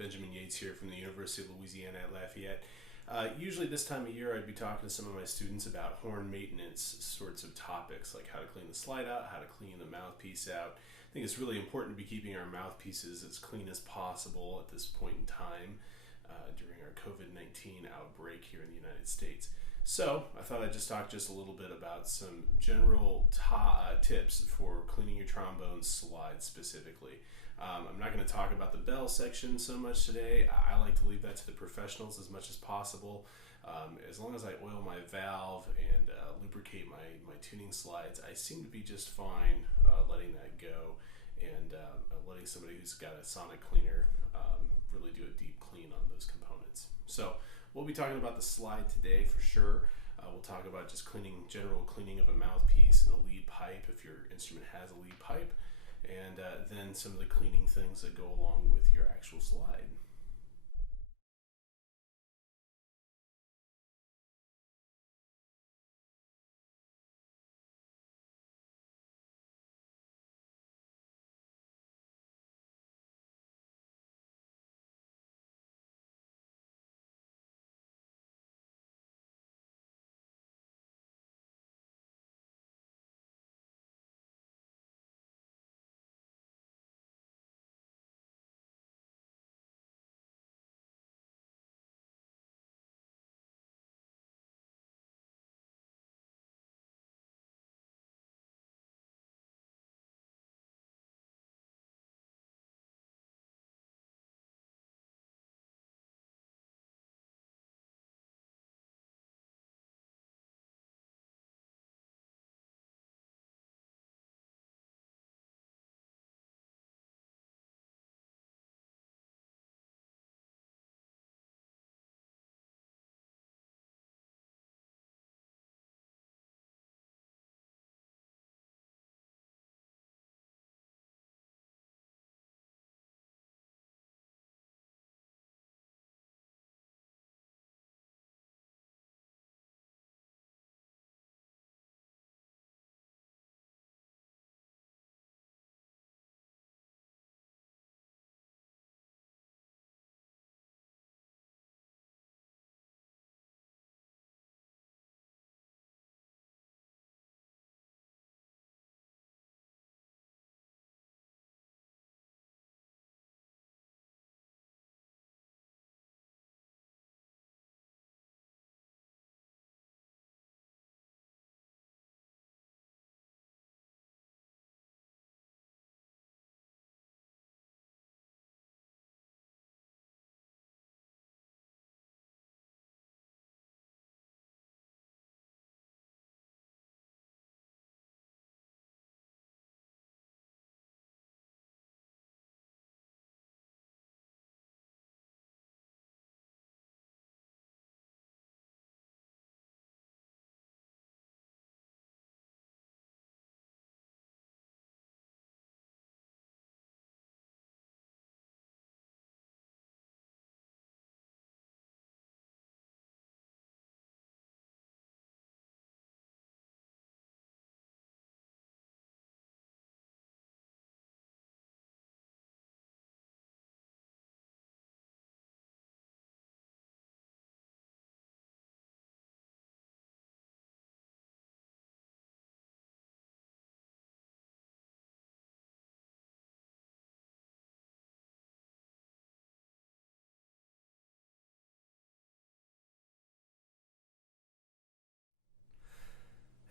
Benjamin Yates here from the University of Louisiana at Lafayette. Usually this time of year I'd be talking to some of my students about horn maintenance sorts of topics, like how to clean the slide out, how to clean the mouthpiece out. I think it's really important to be keeping our mouthpieces as clean as possible at this point in time during our COVID-19 outbreak here in the United States. So I thought I'd just talk just a little bit about some general tips for cleaning your trombone slide specifically. I'm not going to talk about the bell section so much today. I like to leave that to the professionals as much as possible. As long as I oil my valve and lubricate my tuning slides, I seem to be just fine letting that go and letting somebody who's got a sonic cleaner really do a deep clean on those components. So we'll be talking about the slide today for sure. We'll talk about just general cleaning of a mouthpiece and a lead pipe if your instrument has a lead pipe, and then some of the cleaning things that go along with your actual slide.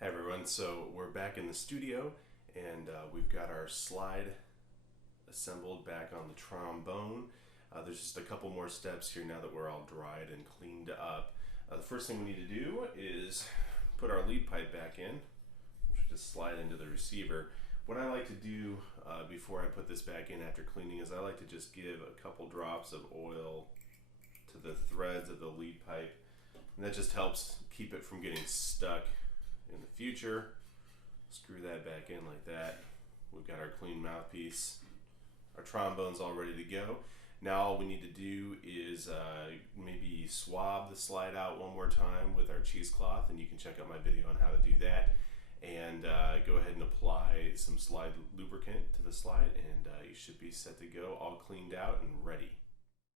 Hey everyone, so we're back in the studio and we've got our slide assembled back on the trombone. There's just a couple more steps here now that we're all dried and cleaned up. The first thing we need to do is put our lead pipe back in, which just slide into the receiver. What I like to do before I put this back in after cleaning is I like to just give a couple drops of oil to the threads of the lead pipe, and that just helps keep it from getting stuck in the future. Screw that back in like that. We've got our clean mouthpiece. Our trombone's all ready to go. Now all we need to do is maybe swab the slide out one more time with our cheesecloth, and you can check out my video on how to do that. And go ahead and apply some slide lubricant to the slide, and you should be set to go, all cleaned out and ready.